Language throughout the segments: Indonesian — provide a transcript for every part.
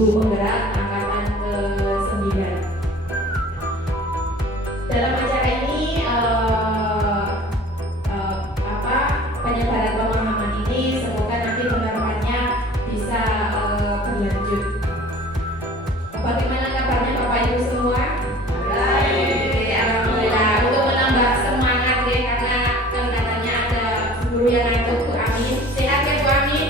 guru penggerak angkatan ke-9. Dalam acara ini penyebaran pemahaman ini semoga nanti penerapannya bisa berlanjut. Bagaimana kabarnya Bapak Ibu semua? Baik. Alhamdulillah. Untuk menambah semangat deh, karena kelihatannya ada guru yang ngantuk, Bu Amin. Sehat ya Bu Amin?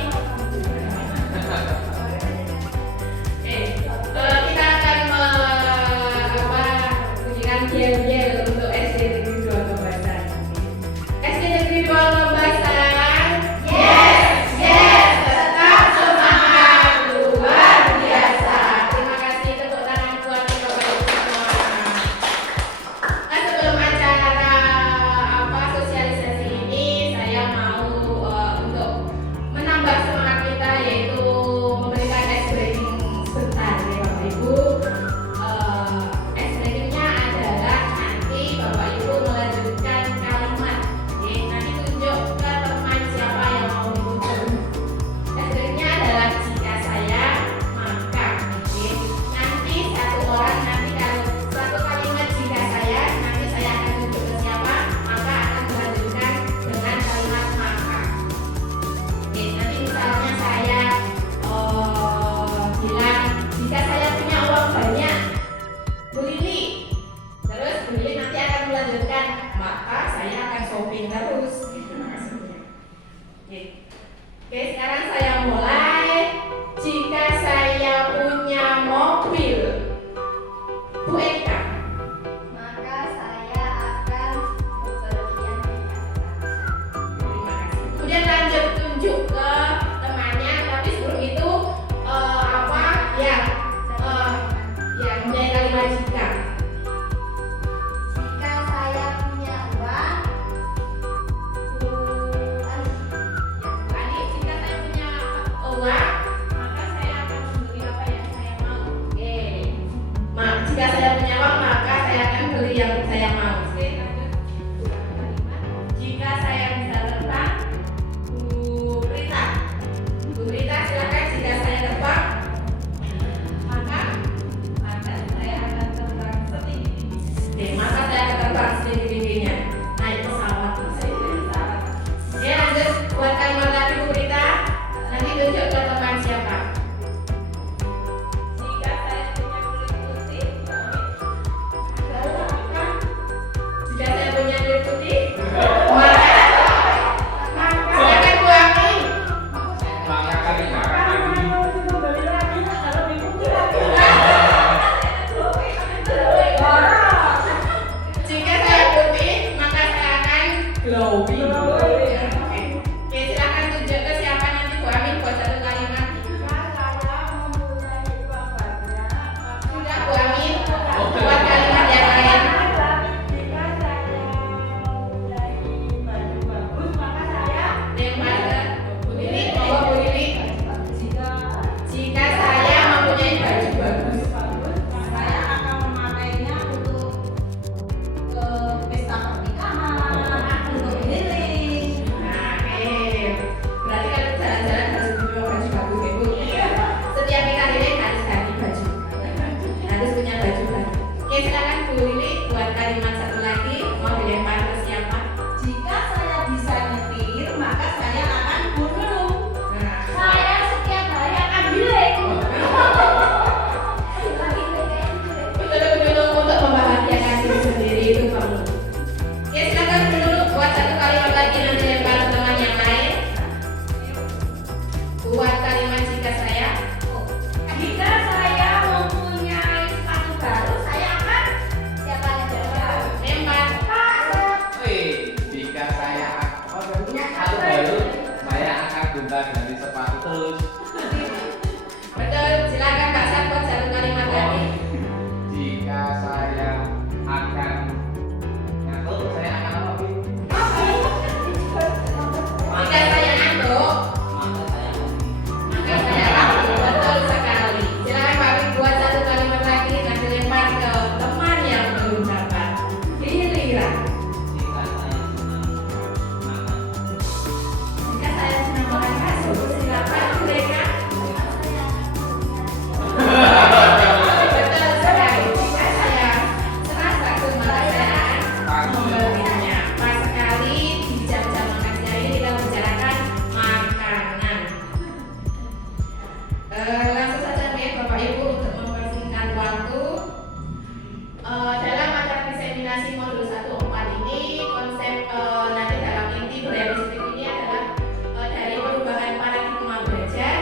Langsung saja nih Bapak Ibu untuk mempersingkat waktu. Dalam acara diseminasi modul 1/4 ini konsep nanti dalam inti budaya positif ini adalah dari perubahan paradigma belajar,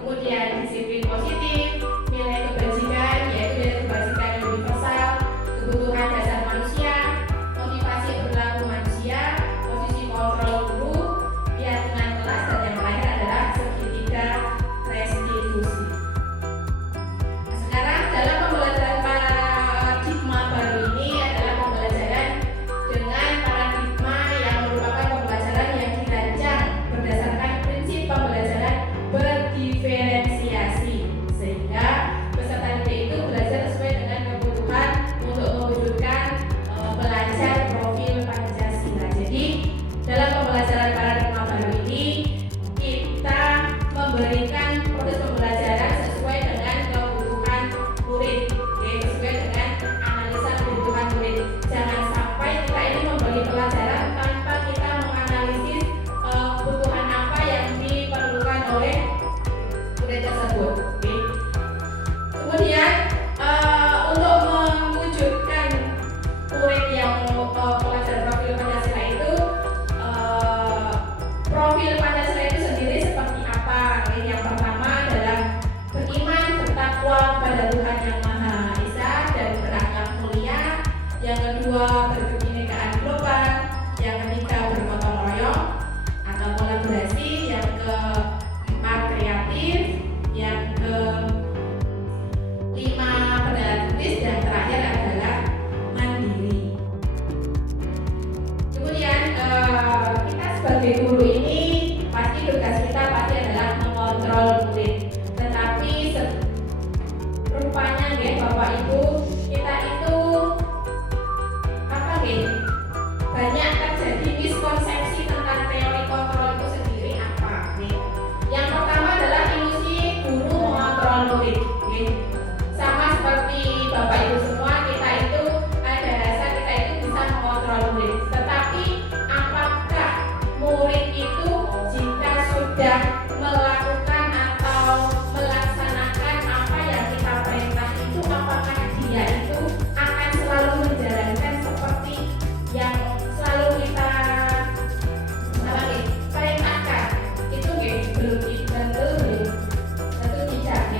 kemudian disiplin positif, nilai kebajikan yaitu nilai kebajikan universal, kebutuhan dasar manusia, motivasi perilaku manusia, posisi kontrol guru, keyakinan kelas, dan yang terakhir adalah segitiga restitusi. Sekarang dalam pembelajaran paradigma baru ini adalah pembelajaran dengan paradigma yang merupakan pembelajaran yang dirancang berdasarkan prinsip pembelajaran berdiferensiasi, sehingga peserta didik itu belajar sesuai dengan kebutuhan untuk mewujudkan pelajar profil Pancasila. Jadi dalam pembelajaran paradigma baru ini kita memberikan proses pembelajaran sesuai dengan kebutuhan murid, sesuai dengan analisa kebutuhan murid. Jangan sampai kita ini memberi pelajaran tanpa kita menganalisis kebutuhan apa yang diperlukan oleh murid tersebut. Kemudian untuk mewujudkan murid yang pelajar profil Pancasila itu, profil Pancasila itu sendiri seperti apa? Yang pertama adalah beriman, bertakwa kepada Tuhan Yang Maha Esa dan berakhlak mulia. Yang kedua, berkebinekaan global. Yang ketiga, bergotong royong atau kolaborasi. Yang keempat, kreatif. Yang kelima, pendalam kritis. Dan terakhir adalah mandiri. Kemudian kita sebagai guru ini pasti tugas kita pasti adalah mengontrol murid. Tetapi rupanya nggih Bapak Ibu, kita itu banyak terjadi miskonsepsi tentang teori kontrol itu sendiri apa nih. Yang pertama adalah ilusi guru mengontrol murid. Sama seperti Bapak Ibu semua, kita itu ada rasa kita itu bisa mengontrol murid. Tetapi apakah murid itu jika sudah melakukan atau melaksanakan apa yang kita perintah itu, apakah dia itu akan selalu menjalankan seperti yang selalu kita perintahkan? Itu belum tentu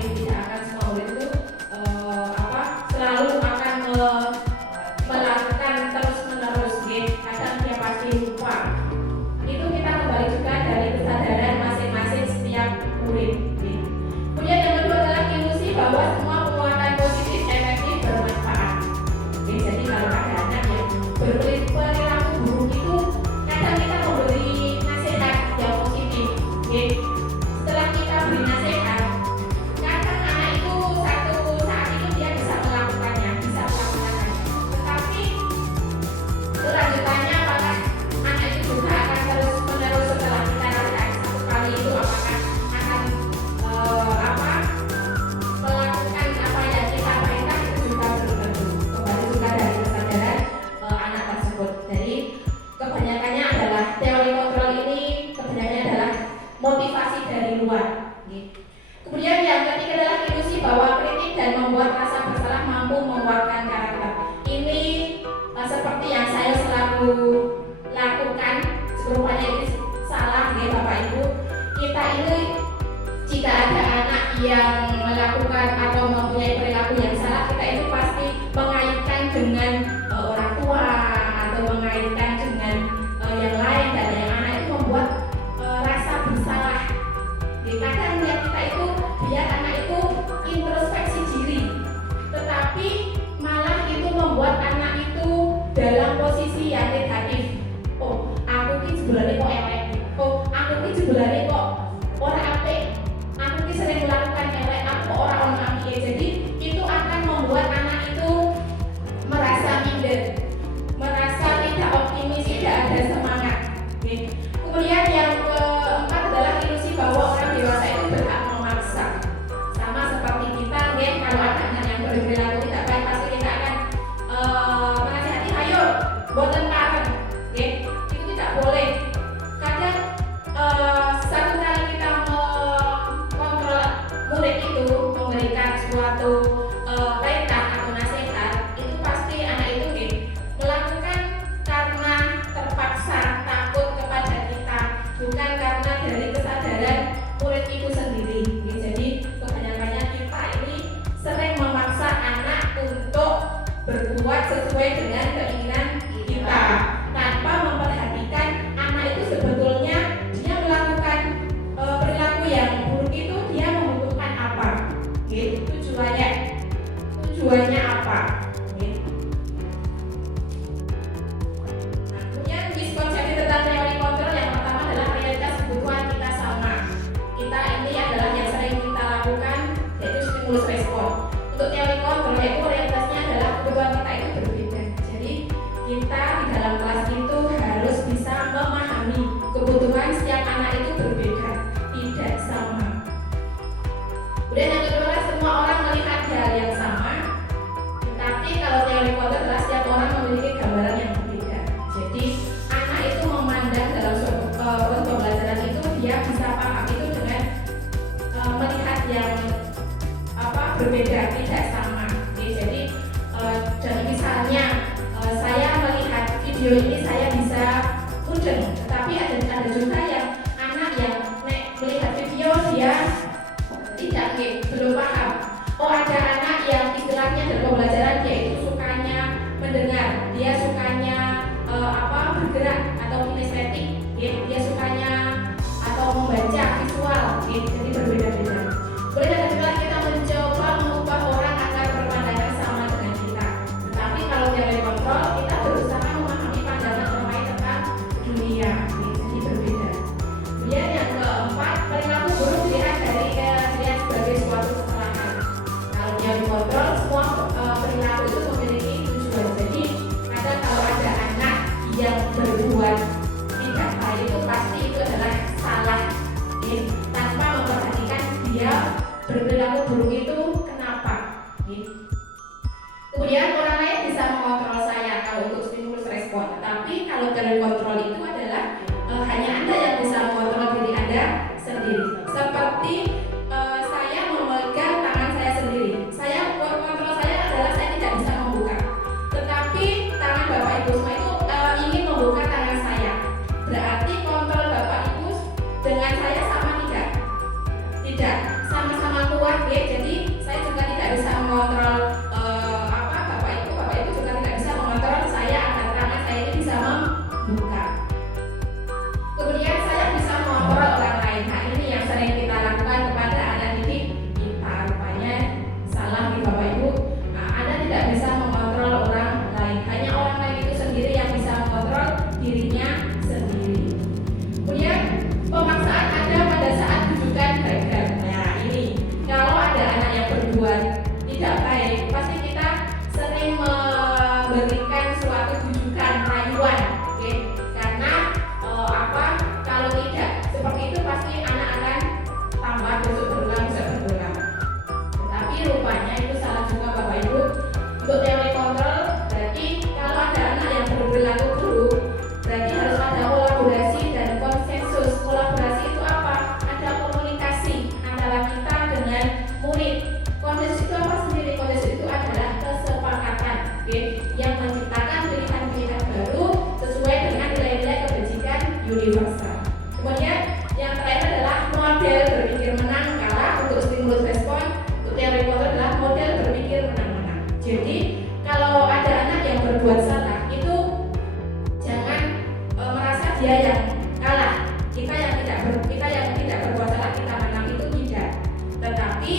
tidak akan semua murid itu selalu akan melakukan terus menerus. Kadang dia pasti lupa. Itu kita kembali juga dari kesadaran masing-masing setiap murid. Kemudian yang kedua adalah ilusi bahwa semua penguatan positif efektif bermanfaat. Jadi kalau ada anak yang berperilaku buruk itu, kadang kita memberi nasihat yang positif. Setelah kita beri nasihat, kadang anak itu satu saat itu dia bisa melakukannya. Tetapi kelanjutannya apakah anak itu juga akan terus menerus setelah kita nasihat satu kali itu, apakah akan melakukan apa yang kita perintah, itu juga belum tentu. Kembali juga dari kesadaran anak tersebut. Jadi kebanyakannya adalah teori kontrol ini kebanyakannya adalah motivasi dari luar. Kemudian yang ketiga adalah ilusi bahwa kritik dan membuat rasa bersalah mampu menguatkan karakter. Ini seperti yang saya selalu lakukan, rupanya ini salah Bapak Ibu. Kita ini jika ada anak yang melakukan atau mempunyai perilaku yang salah, kita itu pasti mengaitkan dengan orang tua atau mengaitkan dengan yang lain, dan yang anak itu membuat rasa bersalah. Kadang niat kita itu biar anak itu introspeksi diri, tetapi malah itu membuat anak itu dalam posisi yang negatif. Oh, aku ki jebulane kok elek. Oh, aku ki jebulane kok ora apik. Aku ki sering melakukan elek, aku ora ono apike. Jadi itu akan membuat suatu perintah atau nasihat, itu pasti anak itu melakukan karena terpaksa, takut kepada kita, bukan karena dari kesadaran murid itu sendiri. Jadi kebanyakannya kita ini sering memaksa anak untuk berbuat sesuai dengan keinginan kita, tanpa memperhatikan anak itu sebetulnya dia melakukan perilaku yang buruk itu dia membutuhkan apa, tujuannya apa. Nah, kemudian miskonsepsi tentang teori kontrol yang pertama adalah realitas kebutuhan kita sama. Kita ini adalah yang sering kita lakukan, yaitu stimulus respon. Untuk teori kontrol yaitu realitasnya adalah kebutuhan kita itu berbeda. Jadi kita di dalam kelas itu harus bisa memahami kebutuhan setiap anak itu berbeda, tidak sama. Kemudian yang kedua, semua orang melihat hal yang sama, tetapi kalau teori kontrol adalah setiap orang memiliki gambaran yang berbeda. Jadi anak itu memandang dalam suatu proses pembelajaran itu dia bisa paham itu dengan melihat yang berbeda, tidak sama. Jadi dan misalnya saya melihat video ini saya bisa mudeng, tetapi ada juga yang anak yang melihat video dia tidak belum paham. Oh, ada anak yang istilahnya dalam pembelajaran dia itu sukanya mendengar, dia sukanya bergerak atau kinestetik, dia sukanya atau membaca visual, jadi berbeda-beda. Kemudian yang kedua, kita mencoba mengubah orang agar berpandangan sama dengan kita. Tetapi kalau teori kontrol, kita berusaha memahami pandangan orang lain tentang dunia, jadi berbeda. Kemudian yang keempat, perilaku buruk dilihat sebagai suatu kesalahan. Kalau teori kontrol, semua perilaku itu memiliki tujuan. Jadi kadang kalau ada anak yang berbuat tidak baik itu pasti itu adalah salah, tanpa memperhatikan dia berperilaku buruk itu kenapa. Kemudian orang lain bisa mengontrol saya kalau untuk stimulus respon, tapi kalau teori kontrol itu adalah hanya Anda yang bisa mengontrol diri Anda sendiri. Seperti saya memegang tangan saya sendiri, kontrol saya adalah saya tidak bisa membuka, tetapi tangan Bapak Ibu semua itu ingin membuka tangan saya. Berarti kontrol Bapak Ibu dengan saya sama tidak? Tidak, sama-sama kuat ya. Jadi saya juga tidak bisa mengontrol Bapak Ibu juga tidak bisa mengontrol saya agar tangan saya ini bisa membuka. Kemudian saya bisa mengontrol orang lain. Nah, ini yang sering kita lakukan kepada anak didik kita. Rupanya salah nih Bapak Ibu. Nah, Anda tidak bisa mengontrol orang lain. Hanya orang lain itu sendiri yang bisa mengontrol dirinya sendiri. Kemudian pemaksaan ada pada saat tujukan gagal. Nah, ini kalau ada anak yang berbuat tidak baik, pasti kita sering memberikan suatu tujukan rayuan, karena kalau tidak seperti itu pasti anak akan tambah besok berulang. Tetapi rupanya itu salah juga Bapak Ibu. Untuk teori kontrol berarti kalau ada anak yang berperilaku buruk, berarti harus ada kolaborasi dan konsensus. Kolaborasi itu apa? Ada komunikasi antara kita dengan murid. Konsensus itu apa sendiri? Konsensus itu adalah kesepakatan, yang menciptakan pilihan-pilihan baru sesuai dengan nilai-nilai kebajikan universal. Kemudian yang terakhir adalah model berpikir menang kalah. Untuk stimulus respon, untuk teori kontrol adalah model berpikir menang-menang. Jadi kalau ada anak yang berbuat salah, itu jangan merasa dia yang kalah, kita yang tidak berbuat salah kita menang, itu tidak. Tetapi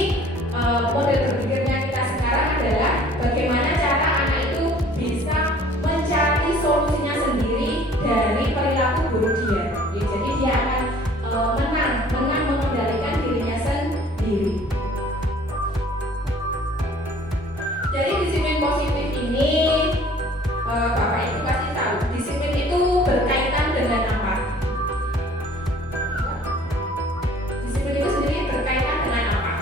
model berpikirnya kita sekarang adalah bagaimana cara anak itu bisa mencari solusinya sendiri dari perilaku buruk dia. Jadi dia akan menang mengendalikan dirinya sendiri. Jadi disiplin positif ini Bapak Ibu pasti tahu, disiplin itu berkaitan dengan apa? Disiplin itu sendiri berkaitan dengan apa?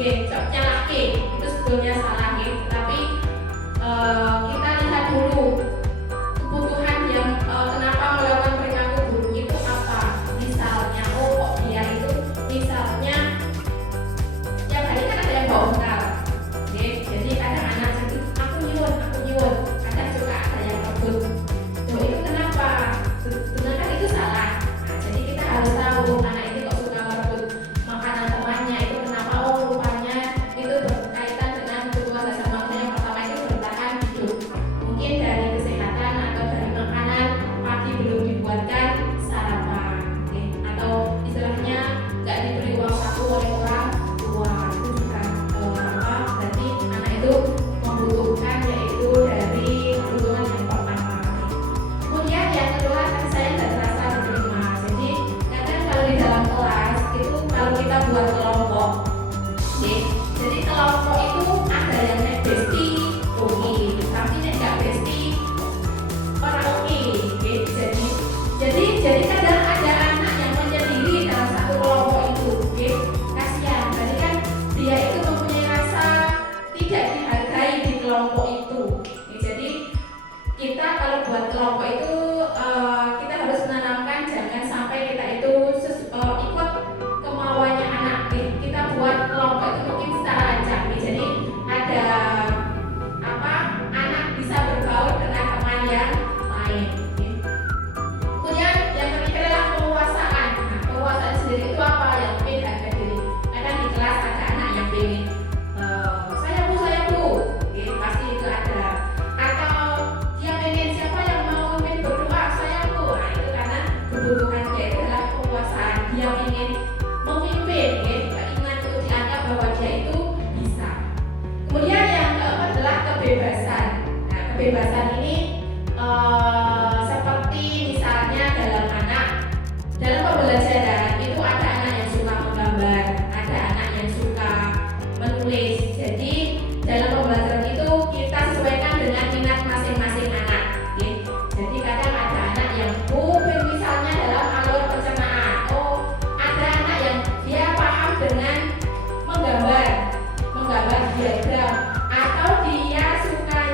jawabnya laki itu sebetulnya salah tapi kita lihat dulu kebutuhan yang kenapa melakukan perilaku buruk itu apa. Misalnya kok dia itu misalnya tiap hari kan ada yang bawa bekal, jadi kadang anak itu aku nyuwun, kadang juga ada yang rebut. Itu kenapa? Sebenarnya itu salah. Jadi kita harus tahu anak itu kok suka merebut makanan temannya itu kenapa. Rupanya itu berkaitan dengan kebutuhan dasar manusia yang pertama itu bertahan hidup. Mungkin dari kesehatan atau dari makanan pagi belum dibuatkan sarapan, atau istilahnya nggak diberi uang saku oleh orang tua. Itu juga berarti anak itu membutuhkan yaitu dari kebutuhan yang pertama. Kemudian yang kedua kan saya nggak terasa diterima. Jadi kadang kalau di dalam kelas itu kalau kita buat kelompok, jadi kelompok itu ada yang naik bestie, oke, tapi nggak bestie orang oke. Jadi kadang ada anak yang menyendiri dalam satu kelompok itu, kasihan. Berarti kan dia itu mempunyai rasa tidak dihargai di kelompok itu. Jadi kita kalau buat kelompok itu kita harus menanamkan jangan sampai kita itu ikut kemauannya anak. Kita buat kelompok itu mungkin secara acak. Jadi ada anak bisa berbaur dengan teman yang lain. Kemudian yang ketiga adalah penguasaan. Penguasaan sendiri itu apa? Yang mungkin harga diri. Kadang di kelas ada anak yang pengen saya bu, pasti itu ada. Atau dia pengen siapa yang mau memimpin berdoa, saya bu. Itu karena kebutuhan dia itu adalah penguasaan. Dia ingin memimpin, keinginan untuk dianggap bahwa dia itu bisa. Kemudian yang keempat adalah kebebasan. Nah, kebebasan ini seperti misalnya dalam pembelajaran itu ada anak yang suka menggambar, ada anak yang suka menulis. Jadi dalam pembelajaran itu kita sesuaikan dengan minat masing-masing anak. Jadi kadang ada anak yang misalnya dalam alur pencernaan, ada anak yang dia paham dengan menggambar diagram, atau dia suka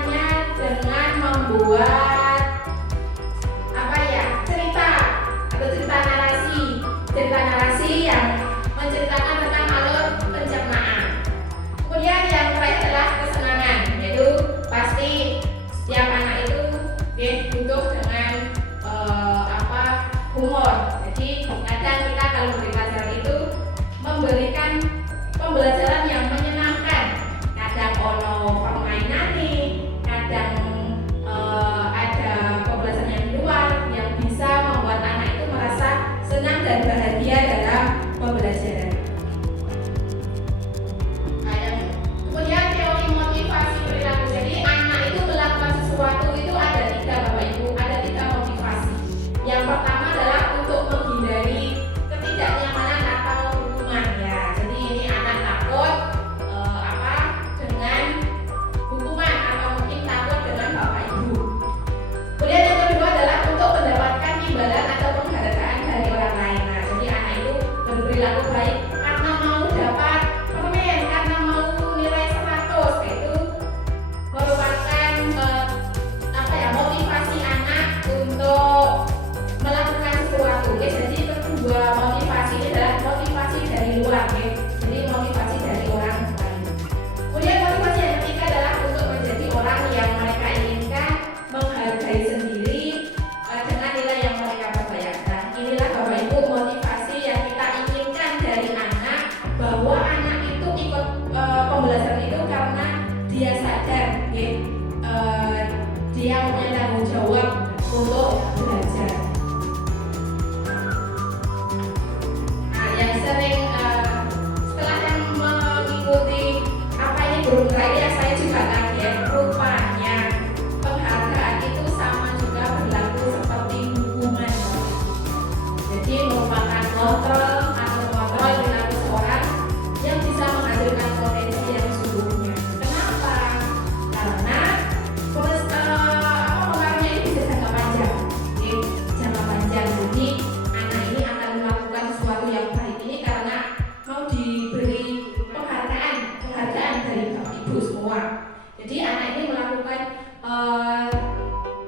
semua. Jadi anak ini melakukan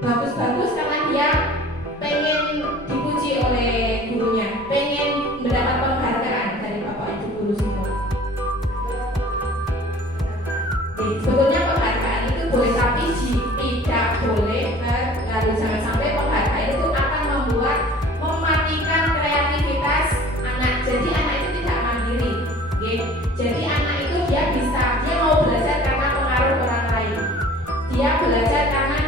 bagus-bagus karena dia pengen dipuji oleh gurunya, pengen mendapat penghargaan dari bapak ibu guru semua. Jadi, sebetulnya penghargaan itu boleh, tapi tidak boleh lalu jangan sampai penghargaan itu akan mematikan kreativitas anak. Jadi anak itu tidak mandiri. Jadi anak itu dia mau belajar karena pengaruh orang lain. Dia belajar karena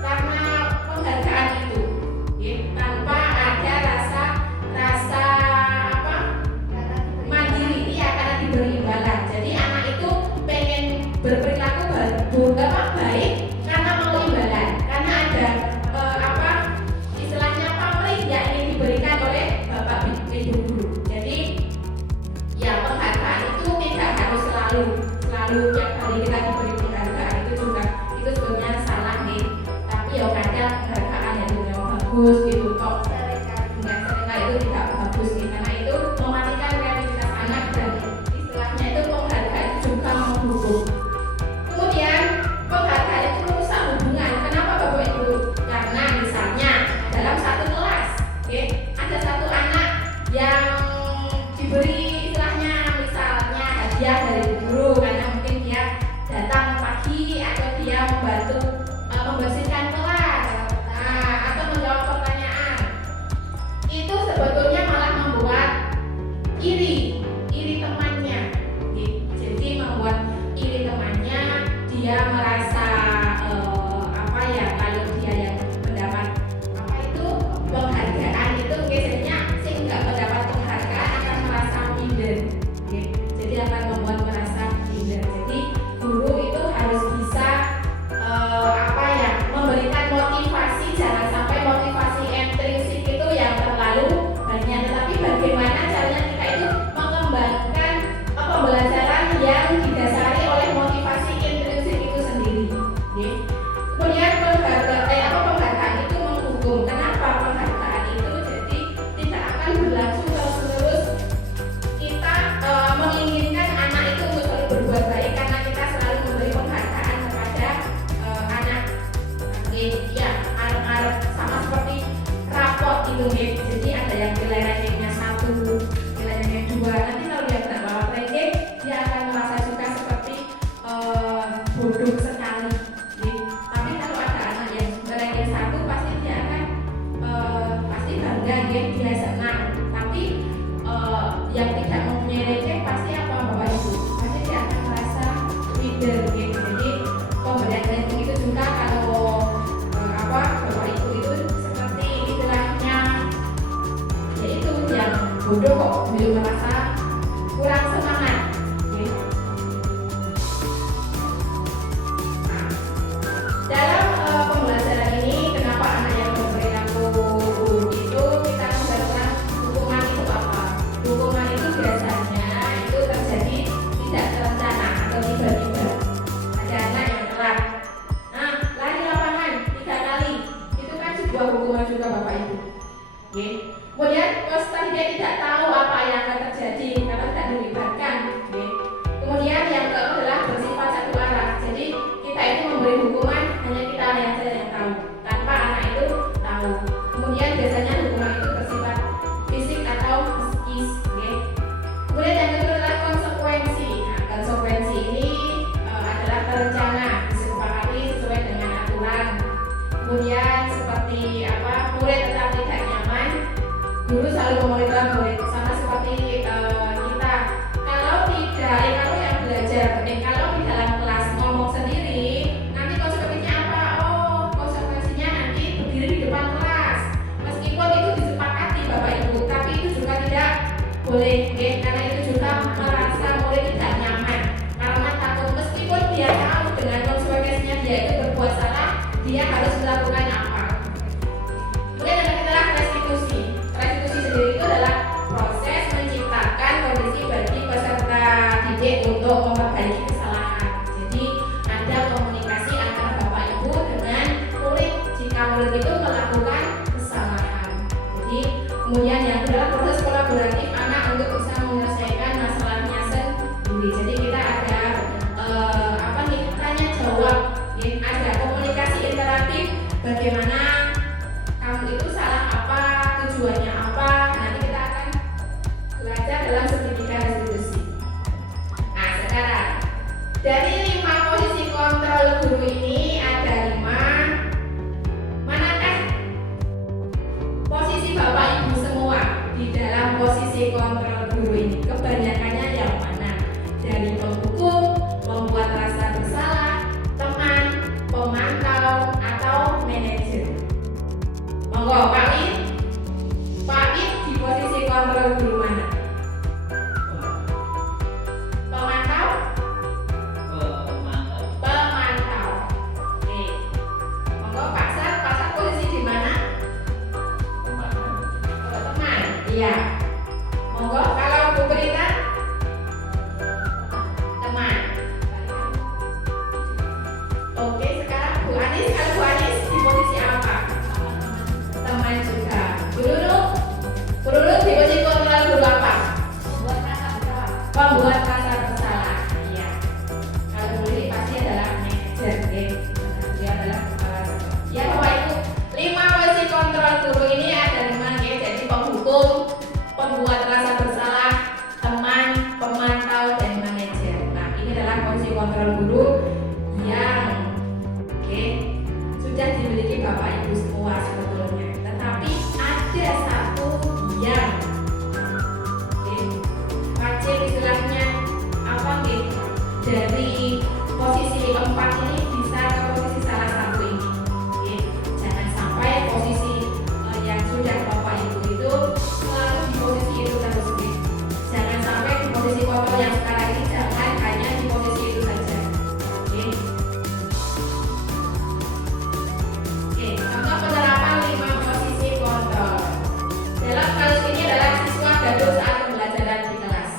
karena penghargaan itu, tanpa ada rasa mandiri, karena diberi imbalan. Jadi anak itu pengen berperilaku baik karena mau imbalan, karena ada istilahnya pamrih yang ingin diberikan oleh bapak ibu guru. Jadi ya penghargaan itu tidak harus selalu tiap kali kita diberi penghargaan itu sebenarnya salah nih. Tapi ya kadang penghargaan yang bagus gitu kok seringkali itu tidak bagus nih, karena itu mematikan kreativitas anak dan istilahnya itu penghargaan itu juga menghukum. Kemudian penghargaan itu merusak hubungan. Kenapa bapak ibu? Karena misalnya dalam satu kelas, ada satu anak yang diberi istilahnya misalnya hadiah dari guru karena mungkin dia datang pagi atau dia membantu membersihkan kelas, atau menjawab pertanyaan. Itu sebetulnya malah membuat iri temannya. Jadi membuat iri temannya, dia merasa kalau dia yang mendapat penghargaan itu biasanya nggak mendapat penghargaan akan merasa minder. Jadi akan membuat merasa minder. Jadi guru itu harus bisa memberikan motivasi, jangan sampai motivasi intrinsik itu yang terlalu banyak. Tetapi bagaimana caranya kita itu mengembangkan pembelajaran yang didasari oleh motivasi intrinsik itu sendiri. Kemudian penghargaan itu menghukum. Kenapa penghargaan itu jadi tidak akan berlangsung terus-menerus? Kita menginginkan anak itu untuk selalu berbuat baik karena kita selalu memberi penghargaan kepada anak. Sama seperti rapot itu, jadi ada yang nilai rankingnya 1, nilai rankingnya 2. Nanti kalau dia tidak bawa ranking, dia akan merasa juga seperti bodoh sekali. Tapi kalau ada anak yang ranking 1, pasti dia akan pasti bangga, dia senang. Tapi yang tidak mempunyai ranking pasti bapak ibu? Pasti dia akan merasa minder. Jadi pemberian ranking itu juga kalau bapak ibu itu seperti istilahnya yaitu yang bodoh kok belum merasa kurang semangat. Dalam pembelajaran ini, kenapa anak yang berperilaku buruk itu kita memberikan hukuman itu apa? Hukuman itu biasanya itu terjadi tidak terencana atau tiba-tiba. Ada anak yang telat, lari lapangan 3 kali, itu kan sebuah hukuman juga bapak ibu. Kemudian setelah dia tidak tahu apa yang akan terjadi karena tidak dilibatkan. Kemudian yang kedua adalah bersifat satu arah. Jadi kita itu memberi hukuman hanya kita yang saja yang tahu, tanpa anak itu tahu. Kemudian biasanya hukuman itu bersifat fisik atau psikis. Kemudian yang kedua adalah konsekuensi. Konsekuensi ini adalah terencana, disepakati sesuai dengan aturan. Kemudian seperti murid tetap tidak nyaman, guru selalu memonitor murid. Sama seperti kita, kalau yang belajar, kalau di dalam kelas ngomong sendiri, nanti konsekuensinya apa? Konsekuensinya nanti berdiri di depan kelas. Meskipun itu disepakati bapak ibu, tapi itu juga tidak boleh, karena itu juga merasa murid tidak nyaman, karena takut meskipun dia tahu dengan konsekuensinya dia itu berbuat salah, dia harus melakukan apa. Kemudian yang ketiga, restitusi. Restitusi sendiri itu adalah proses menciptakan kondisi bagi peserta didik untuk memperbaiki kesalahan. Jadi ada komunikasi antara bapak ibu dengan murid jika murid itu melakukan kesalahan. Jadi kemudian yang kedua, proses kolaboratif anak untuk bisa menyelesaikan masalahnya sendiri. Jadi kita ada Dari 5 posisi kontrol guru ini ada 5. Manakah posisi Bapak Ibu semua di dalam posisi kontrol guru ini? Kebanyakannya yang mana? Dari penghukum, membuat rasa bersalah, teman, pemantau, atau manajer? Monggo Pak Wid. Pak Wid di posisi kontrol guru mana? Iya. Monggo kalau Bu Berita teman. Oke, sekarang Bu Anis, kalau Bu Anis di posisi apa? Teman juga. Bu Nurul di posisi kontrol guru apa? Pembuat rasa bersalah. Iya. Kalau Bu Lili pasti adalah manajer, dia adalah kepala sekolah. Ya Bapak Ibu, 5 posisi kontrol guru ini ada 5 ya, jadi penghukum, pembuat rasa bersalah, teman, pemantau, dan manajer. Nah, ini adalah posisi kontrol guru yang sudah dimiliki Bapak Ibu semua sebetulnya. Tetapi ada satu yang wajib istilahnya apa dari posisi 4 ini bisa ke posisi salah satu ini. Jangan sampai posisi yang sudah Bapak Ibu itu selalu di posisi itu terus. Jangan sampai di posisi kontrol yang sekarang ini jangan hanya di posisi itu saja. Contoh penerapan 5 posisi kontrol. Dalam kasus ini adalah siswa gaduh saat pembelajaran di kelas.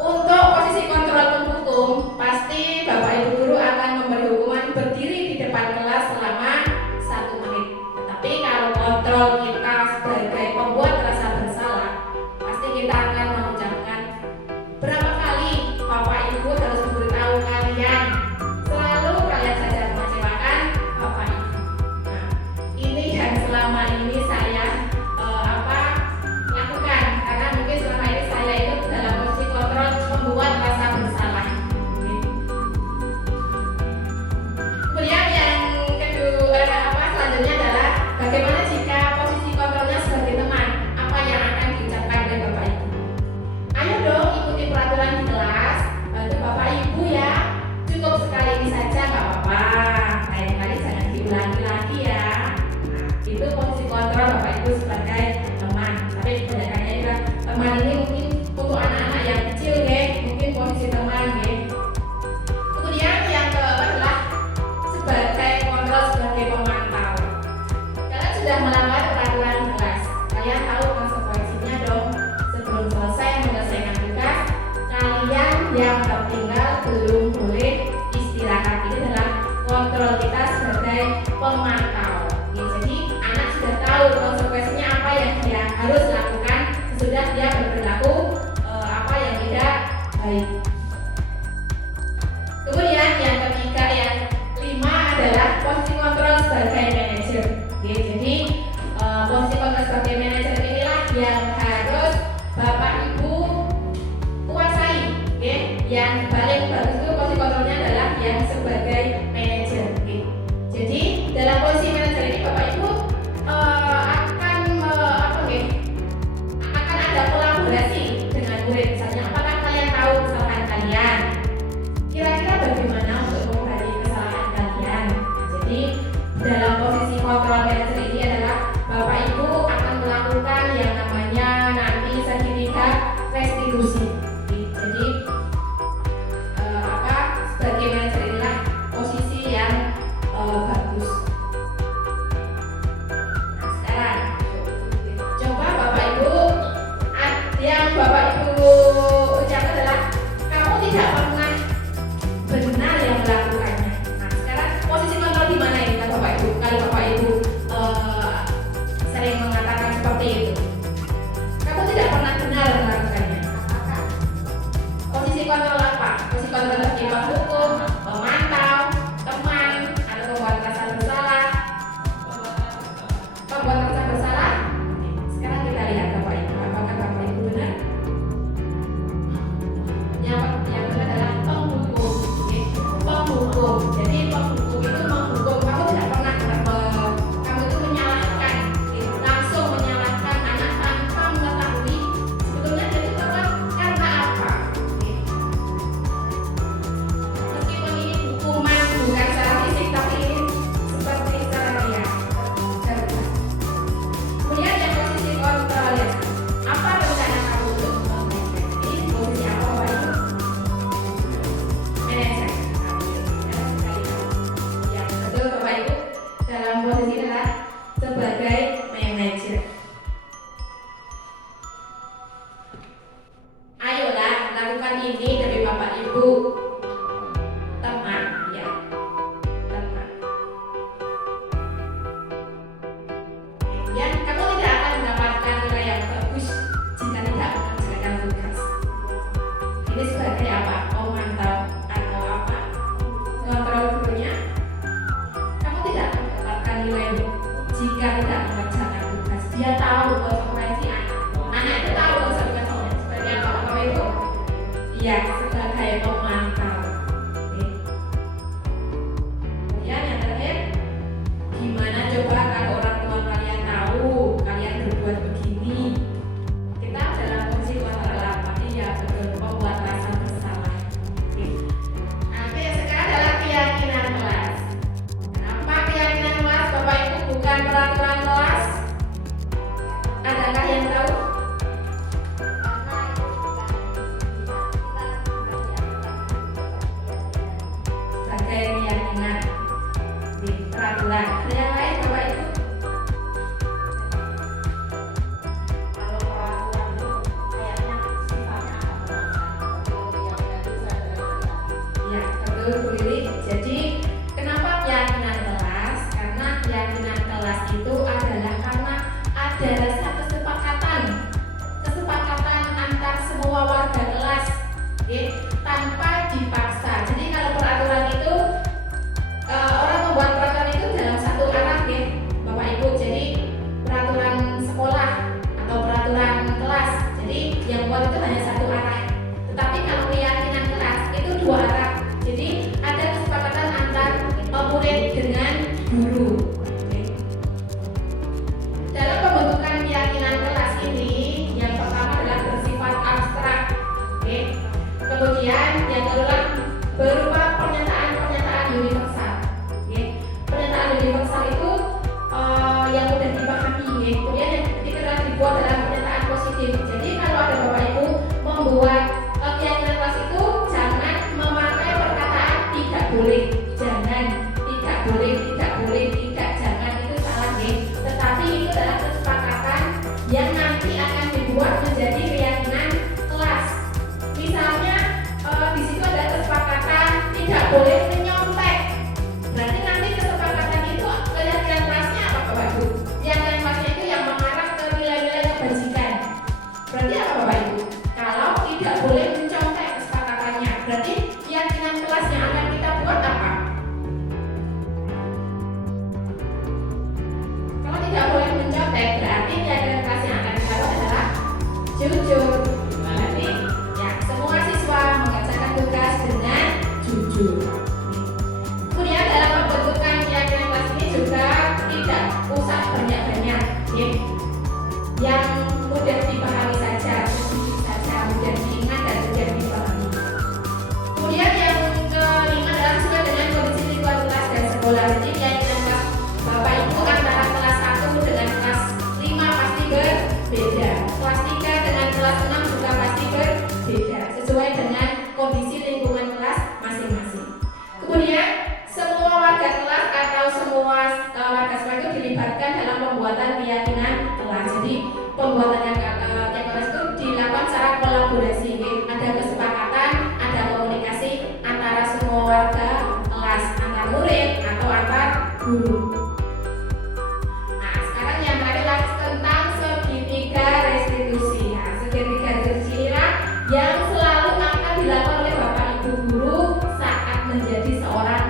Untuk posisi kontrol penghukum, pasti Bapak Ibu guru akan memberi hukuman berdiri di depan kelas selama 1 menit. Tetapi kalau kontrol kita sebagai pembuat rasa bersalah, pasti kita akan mengucapkan berapa kali Bapak Ibu harus memberitahu kalian. Selalu kalian saja mengecewakan Bapak Ibu. Nah, ini yang selama ini saya lakukan, karena mungkin selama ini saya itu dalam posisi kontrol membuat rasa bersalah. Kemudian yang kedua selanjutnya adalah bagaimana jika posisi kontrolnya sebagai teman, apa yang akan diucapkan oleh Bapak Ibu? Ayo dong ikuti peraturan di kelas, bantu Bapak Ibu ya. Cukup sekali ini saja nggak apa-apa, lain kali jangan diulangi lagi ya. Nah, itu posisi kontrol Bapak Ibu sebagai teman. Tapi kebanyakannya juga teman ini mungkin untuk anak-anak yang kecil mungkin posisi teman Kemudian yang keempat adalah sebagai kontrol sebagai pemantau. Kalian sudah melanggar peraturan di kelas, kalian tahu konsekuensinya dong. Sebelum selesai menyelesaikan tugas, kalian yang tertinggal belum boleh istirahat. Ini adalah kontrol kita sebagai pemantau. Jadi anak sudah tahu konsekuensinya apa yang dia harus lakukan sesudah dia berperilaku apa yang tidak baik. Kemudian yang ketiga, yang 5 adalah posisi kontrol sebagai manajer. Jadi posisi kontrol sebagai manajer inilah yang harus Bapak Ibu kuasai. Yang paling bagus itu posisi kontrolnya adalah yang sebagai manajer. Jadi dalam posisi manajer ini Bapak Ibu akan ada kolaborasi dengan murid. Misalnya, apakah kalian tahu kesalahan kalian? Kira-kira bagaimana untuk mengurangi kesalahan kalian? Jadi dalam posisi kontrol manajer ini adalah Bapak Ibu akan melakukan yang namanya nanti sertifikat restitusi. Jadi sebagai manajer inilah posisi yang bagus. Nah, sekarang coba Bapak Ibu, yang Bapak Ibu ucapkan adalah kamu tidak pernah benar yang melakukannya. Nah, sekarang posisi kontrol di mana ini Bapak Ibu? Kalau Bapak Ibu sering mengatakan seperti itu, kamu tidak pernah benar melakukannya. Posisi kontrol apa? Posisi kontrol sebagai penghukum, pemantau, teman, atau pembuat rasa bersalah. Pembuat rasa bersalah. Sekarang kita lihat Bapak Ibu, apakah Bapak Ibu benar? Yang benar adalah Ini sebagai apa? Pemantau atau apa? Mengontrol gurunya. Kamu tidak mendapatkan nilai jika tidak mengerjakan tugas. Dia tahu konsekuensi anak itu tahu konsekuensinya. Sebagai apa itu? Iya, sebagai pemantau. Oke. Kemudian yang terakhir, gimana coba kalau orang tua kalian tahu kalian berbuat begini? Kita dalam fungsi kuasa ya betul, membuat rasa bersalah. Oke. Oke, sekarang adalah keyakinan kelas. Kenapa keyakinan kelas Bapak Ibu bukan peraturan kelas? Adakah yang tahu? Sebagai keyakinan di peraturan. Ada yang lain Bapak Ibu? Ya, betul Bu Lili. Jadi kenapa keyakinan kelas? Karena keyakinan kelas itu adalah karena ada rasa kesepakatan antar semua warga kelas, oke, tanpa dipaksa. Jadi kalau peraturan itu orang membuat peraturan itu dalam satu arah, oke, Bapak Ibu. Jadi peraturan sekolah atau peraturan kelas. Jadi yang buat itu hanya satu arah. Tetapi kalau keyakinan kelas itu dua arah. Jadi ada kesepakatan antar murid dengan guru. Oke. Dalam pembentukan keyakinan kelas ini, yang pertama adalah bersifat abstrak. Oke. Kemudian yang kedua berupa pernyataan universal. Oke. Pernyataan universal itu yang mudah dipahami. Oke. Kemudian yang ketiga adalah dibuat dalam pernyataan positif. Jadi kalau ada Bapak Ibu membuat keyakinan kelas itu jangan memakai perkataan tidak boleh, jangan, tidak boleh, tidak, jangan, itu salah nih. Tetapi itu adalah kesepakatan yang nanti akan dibuat menjadi keyakinan kelas. Misalnya di situ ada kesepakatan tidak boleh menyontek. Berarti nanti kesepakatan itu keyakinan kelasnya apa Bapak Ibu? Keyakinan kelasnya itu yang mengarah ke nilai-nilai kebajikan. Berarti apa Bapak Ibu? Kalau tidak boleh mencontek kesepakatannya, berarti keyakinan kelas yang akan kita buat apa? Kalau tidak boleh mencontek, berarti keyakinan kelas yang akan kita buat adalah jujur. Berarti ya semua siswa mengerjakan tugas dengan jujur. Kemudian dalam pembentukan keyakinan kelas ini juga tidak usah banyak-banyak, ya. Yang mudah dipahami saja, sedikit saja, mudah diingat dan mudah dipahami. Kemudian yang kelima adalah sesuai dengan kondisi lingkungan kelas dan sekolah. Jadi keyakinan kelas Bapak Ibu antara kelas 1 dengan kelas 5 pasti berbeda. Kelas 3 dengan kelas 6 juga pasti berbeda, sesuai dengan kondisi lingkungan kelas masing-masing. Kemudian semua warga kelas atau semua warga sekolah itu dilibatkan dalam pembuatan keyakinan kelas. Jadi pembuatan kelas itu dilakukan secara kolaborasi. Ada kesepakatan, ada komunikasi antara semua warga kelas, antar murid atau antar guru. Nah, sekarang yang terakhir adalah tentang segitiga restitusi. Nah, segitiga restitusi inilah yang selalu akan dilakukan oleh Bapak Ibu guru saat menjadi seorang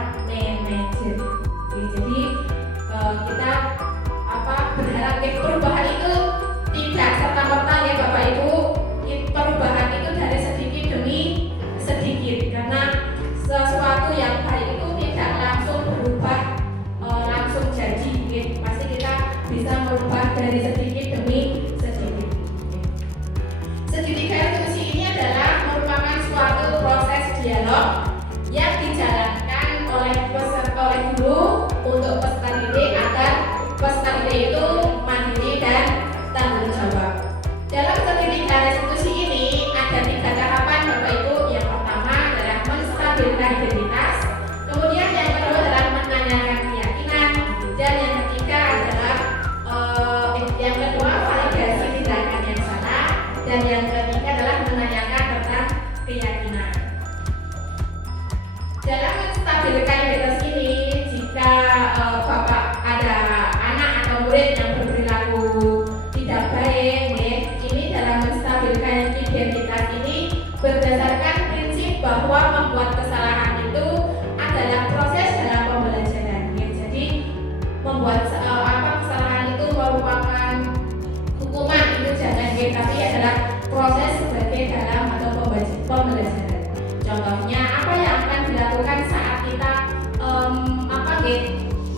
Contohnya apa yang akan dilakukan saat kita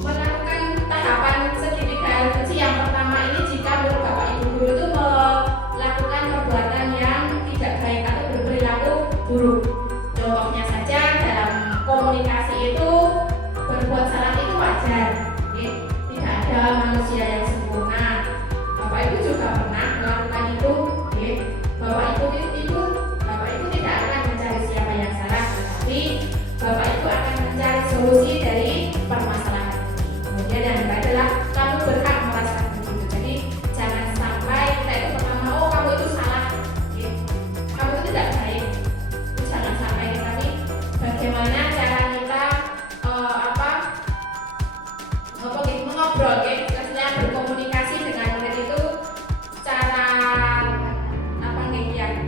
melakukan tahapan segitiga referensi yang pertama ini jika menurut Bapak Ibu guru itu melakukan perbuatan yang tidak baik atau berperilaku buruk. Contohnya saja dalam komunikasi itu berbuat salah itu wajar, tidak ada manusia yang sempurna. Bapak Ibu juga pernah melakukan itu, Bapak Ibu tidak akan mencari siapa yang salah, tetapi Bapak Ibu akan mencari solusi dari permasalahan. Kemudian yang kedua adalah kamu berhak merasa begitu. Jadi jangan sampai kita itu pertama, oh kamu itu salah, kamu itu tidak baik. Itu jangan sampai. Tapi bagaimana cara kita mengobrol, istilahnya berkomunikasi dengan murid itu cara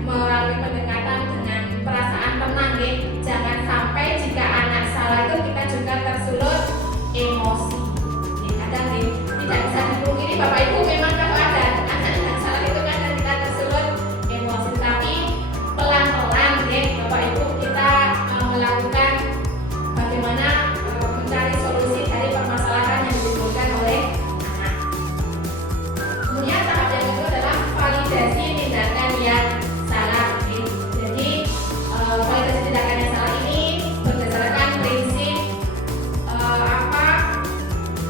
melalui pendekatan dengan perasaan tenang, jangan sampai jika anak salah itu kita juga tersulut emosi. Kadang tidak bisa dipungkiri Bapak Ibu, memang kalau ada anak yang salah itu kadang kita tersulut emosi, tapi pelan-pelan Bapak Ibu kita melakukan bagaimana mencari solusi dari permasalahan yang ditimbulkan oleh anak. Kemudian tahap yang kedua adalah validasi tindakan yang salah. Jadi validasi tindakan yang salah ini berdasarkan prinsip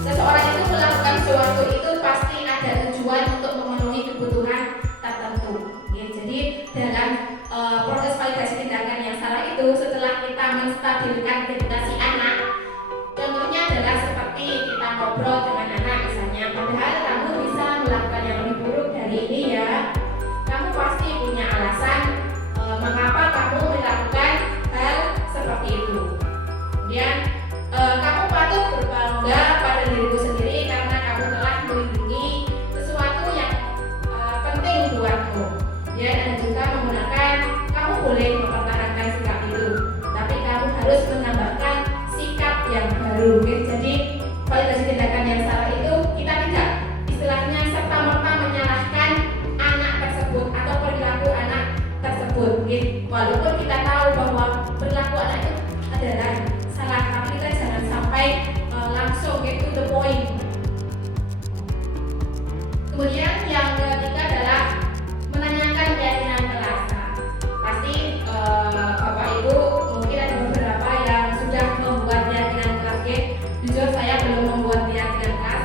seseorang itu melakukan sesuatu itu pasti ada tujuan untuk memenuhi kebutuhan tertentu. Jadi dalam proses validasi tindakan yang salah itu setelah kita menstabilkan identitas anak, contohnya adalah seperti kita ngobrol dengan anak misalnya, padahal kamu bisa melakukan yang lebih buruk dari ini ya. Kamu pasti punya alasan mengapa kamu melakukan hal seperti itu. Kemudian kamu patut berbangga pada dirimu sendiri karena kamu telah melindungi sesuatu yang penting buatmu. Dan juga menggunakan, kamu boleh mempertahankan sikap itu, tapi kamu harus menambahkan sikap yang baru. Jadi validasi tindakan yang salah itu kita tidak istilahnya serta-merta menyalahkan anak tersebut atau perilaku anak tersebut. Walaupun kita tahu bahwa perilaku anak itu adalah salah, tapi kita jangan sampai langsung to the point. Kemudian yang ketiga adalah menanyakan keyakinan kelas. Pasti Bapak Ibu mungkin ada beberapa yang sudah membuat keyakinan kelas. Jujur saya belum membuat keyakinan kelas,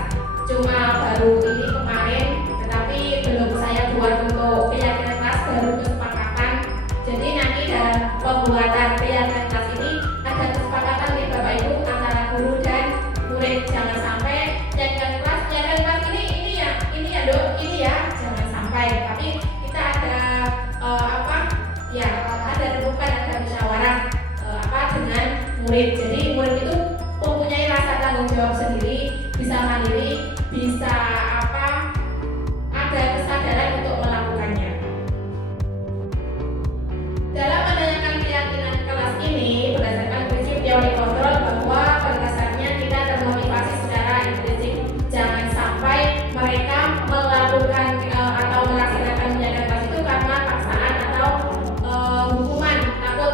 cuma baru ini kemarin, tetapi belum saya buat untuk keyakinan kelas, baru kesepakatan. Jadi nanti dalam pembuatan keyakinan kelas ini ada kesepakatan nih Bapak Ibu antara guru dan murid. Jangan sampai keyakinan kelas ini ya, jangan sampai. Tapi kita ada ada rebukan, ada musyawarah dengan murid. Jadi murid itu mempunyai rasa tanggung jawab sendiri, bisa mandiri, bisa ada kesadaran untuk melakukannya. Dalam menanyakan keyakinan kelas ini berdasarkan prinsip teori kontrol bahwa pada dasarnya kita termotivasi secara intrinsik. Jangan sampai mereka melakukan atau melaksanakan kegiatan kelas itu karena paksaan atau hukuman, takut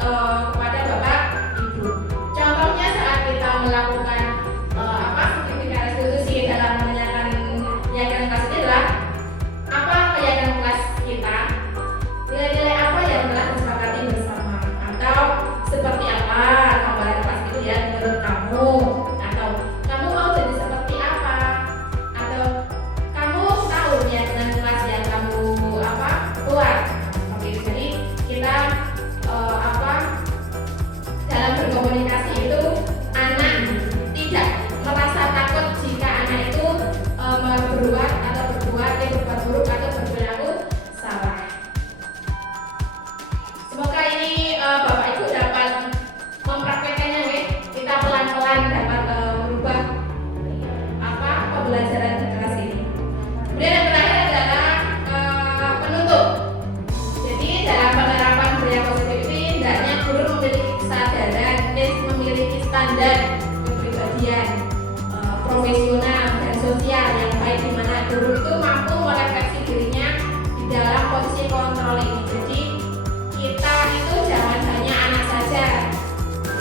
kepada Bapak Ibu. Contohnya saat kita melakukan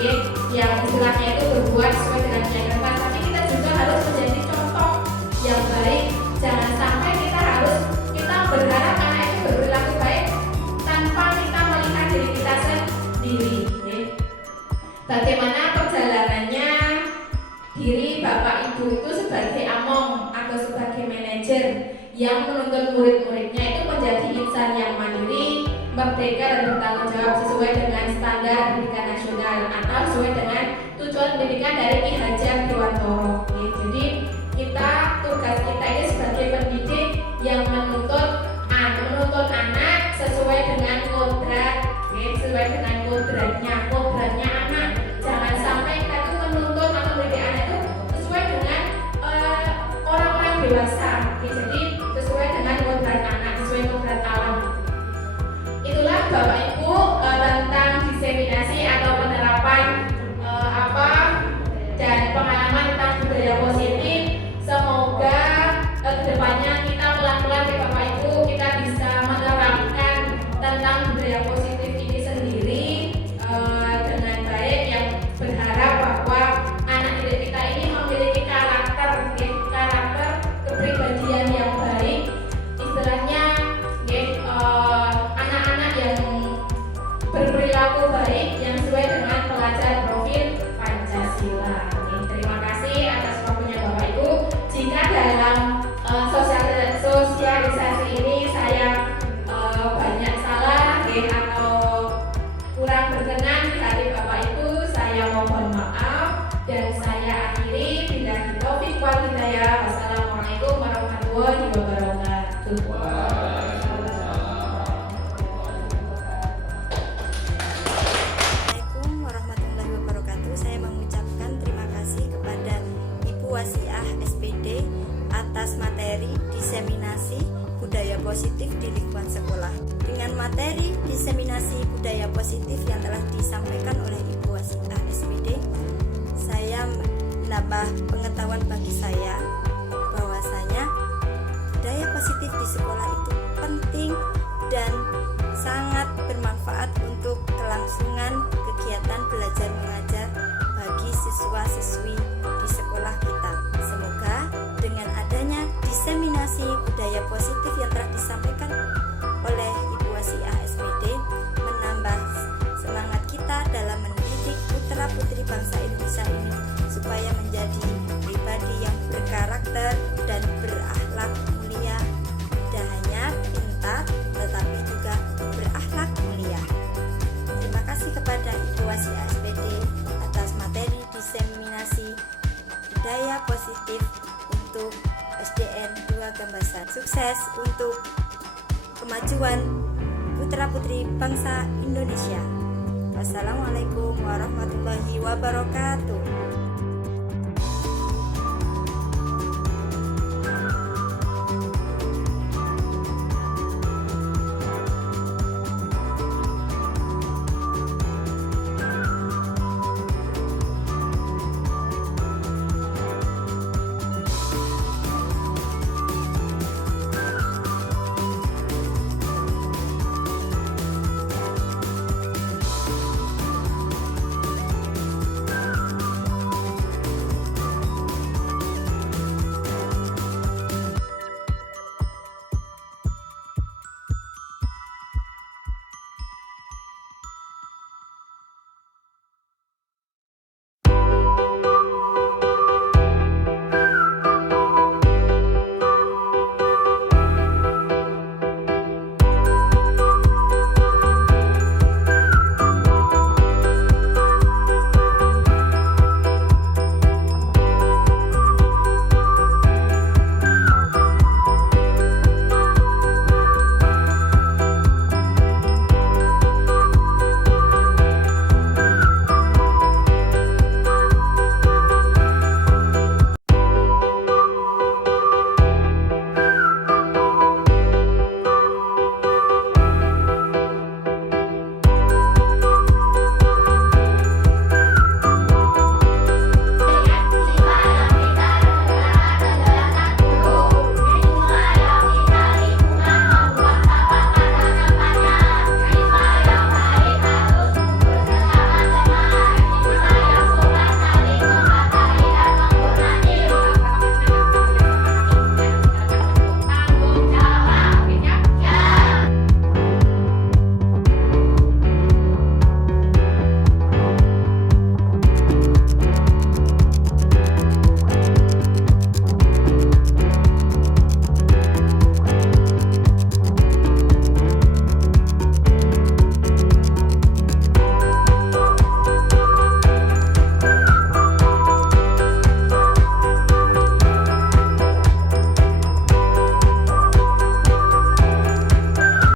ya, yang istilahnya itu berbuat sesuai dengan keyakinan, tapi kita juga harus menjadi contoh yang baik. Jangan sampai kita berharap anak itu berperilaku baik tanpa kita melihat diri kita sendiri. Ya. Bagaimana perjalanannya diri Bapak Ibu itu sebagai among atau sebagai manajer yang menuntun murid-muridnya itu menjadi insan yang mandiri, merdeka dan bertanggung jawab sesuai dengan standar pendidikan nasional atau sesuai dengan tujuan pendidikan dari Ki Hajar Dewantara. Jadi tugas kita ini sebagai pendidik yang menuntun anak sesuai dengan kodrat, sesuai dengan kodratnya anak. Jangan sampai kita itu menuntun atau mendidik anak itu sesuai dengan orang-orang dewasa. Jadi sesuai dengan kodrat anak, sesuai kodrat alam. Itulah Bapak Ibu tentang diseminasi atau penerapan dan pengalaman tentang budaya positif. Semoga kedepannya kita pelan-pelan ya Bapak Ibu kita bisa menerapkan tentang budaya positif ini sendiri dengan baik, yang berharap bahwa anak didik kita ini memiliki karakter kepribadian yang baik, istilahnya anak-anak yang berperilaku baik yang sesuai dengan pelajar profil Pancasila. Terima kasih atas waktunya Bapak Ibu. Jika dalam sosialisasi ini saya banyak salah atau kurang berkenan di hati Bapak Ibu, saya mohon maaf dan saya akhiri. Billahi taufiq wal hidayah. Wassalamualaikum warahmatullahi wabarakatuh. Assalamualaikum warahmatullahi wabarakatuh. Saya mengucapkan terima kasih kepada Ibu Wasiah SPD atas materi diseminasi budaya positif di lingkungan sekolah. Dengan materi diseminasi budaya positif yang telah disampaikan oleh Ibu Wasiah SPD, saya menambah pengetahuan bagi saya bahwasanya budaya positif di sekolah itu penting dan sangat bermanfaat untuk kelangsungan kegiatan belajar mengajar bagi siswa-siswi di sekolah kita. Semoga dengan adanya diseminasi budaya positif yang telah disampaikan oleh Ibu Wasiah SPD menambah semangat kita dalam mendidik putra-putri bangsa Indonesia ini supaya menjadi pribadi yang berkarakter dan berakhlak mulia, tidak hanya pintar tetapi juga berakhlak mulia. Terima kasih kepada Ibu Wasiah SPD atas materi diseminasi budaya positif untuk SDN 2 Gambasan. Sukses untuk kemajuan putra-putri bangsa Indonesia. Wassalamualaikum warahmatullahi wabarakatuh.